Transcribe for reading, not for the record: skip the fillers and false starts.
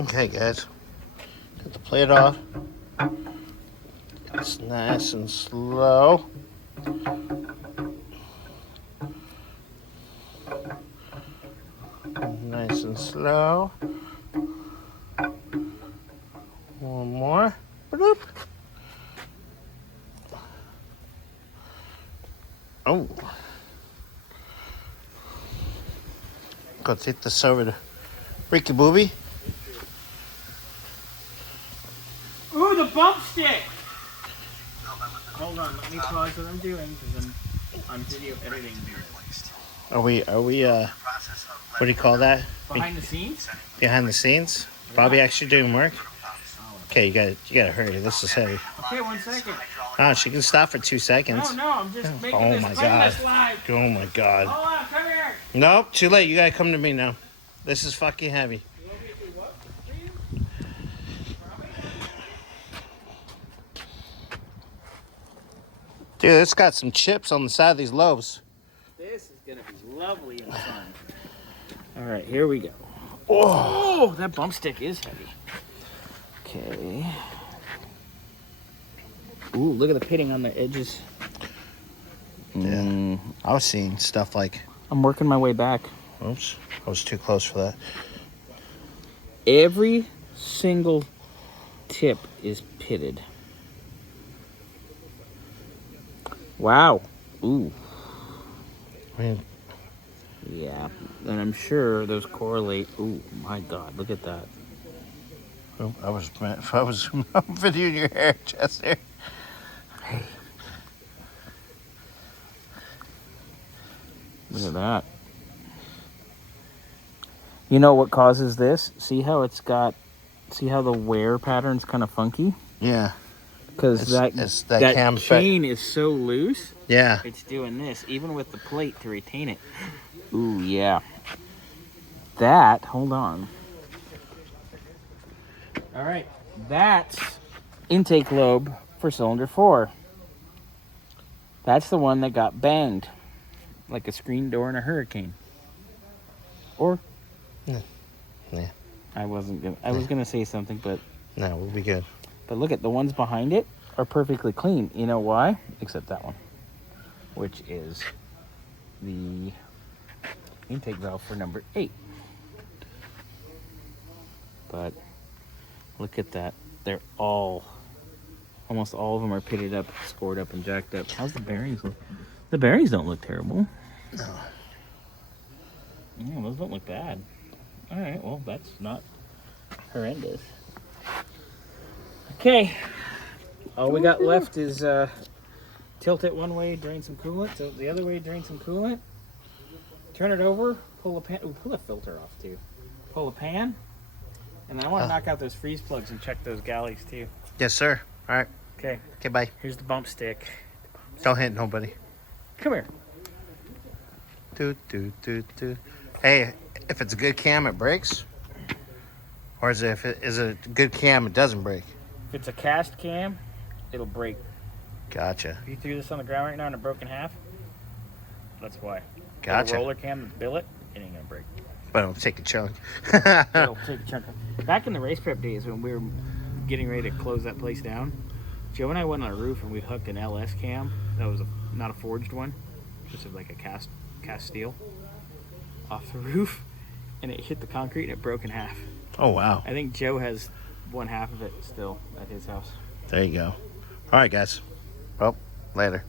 Okay, guys. Get the plate off. It's nice and slow. Nice and slow. One more. Bloop. Oh. Go take this over to Ricky Booby. Ooh, the bump stick! Hold on, let me pause what I'm doing because I'm video editing. Are we, what do you call that? Behind the scenes? Behind the scenes? Bobby actually doing work? Okay, you gotta hurry. This is heavy. Okay, 1 second. Oh, she can stop for 2 seconds. No, I'm just making Oh this my playlist god. live. Oh my god. Hold on, come here. Nope, too late. You gotta come to me now. This is fucking heavy. Dude, it's got some chips on the side of these lobes. This is gonna be lovely and fun. All right, here we go. Oh, Oh, that bump stick is heavy. Okay. Ooh, look at the pitting on the edges. yeah. I was seeing stuff like. I'm working my way back. Oops, I was too close for that. Every single tip is pitted. Wow. Ooh. I mean, Yeah, and I'm sure those correlate. Ooh, my God, look at that. oh, I was videoing your hair, Chester. Hey. Look at that. You know what causes this? See how the wear pattern's kind of funky? Yeah. Because that chain is so loose. Yeah. It's doing this, even with the plate to retain it. Ooh, yeah. That, hold on. All right, that's intake lobe for cylinder 4. That's the one that got banged like a screen door in a hurricane. Or Yeah. I was gonna say something, but No, we'll be good. But look at the ones behind it are perfectly clean. You know why? Except that one, which is the intake valve for number 8. But look at that. They're almost all of them are pitted up, scored up, and jacked up. How's the bearings look? The bearings don't look terrible. No. Yeah, those don't look bad. All right, well, that's not horrendous. Okay, all we got left is tilt it one way, drain some coolant. Tilt the other way, drain some coolant. Turn it over, pull a pan. Ooh, pull a filter off too. Pull a pan, and then I want to knock out those freeze plugs and check those galleys too. Yes, sir. All right. Okay. Okay, bye. Here's the bump stick. Don't hit nobody. Come here. Do. Hey, if it's a good cam, it breaks. Or is it a good cam, it doesn't break? If it's a cast cam, it'll break. Gotcha. If you threw this on the ground right now and it broke in half, that's why. Gotcha. A roller cam that's billet, it ain't gonna break. But it'll take a chunk. It'll take a chunk. Back in the race prep days when we were getting ready to close that place down, Joe and I went on a roof and we hooked an LS cam. That was not a forged one, just like a cast steel off the roof, and it hit the concrete and it broke in half. Oh, wow. I think Joe has one half of it still at his house. There you go. All right, guys. Well, later.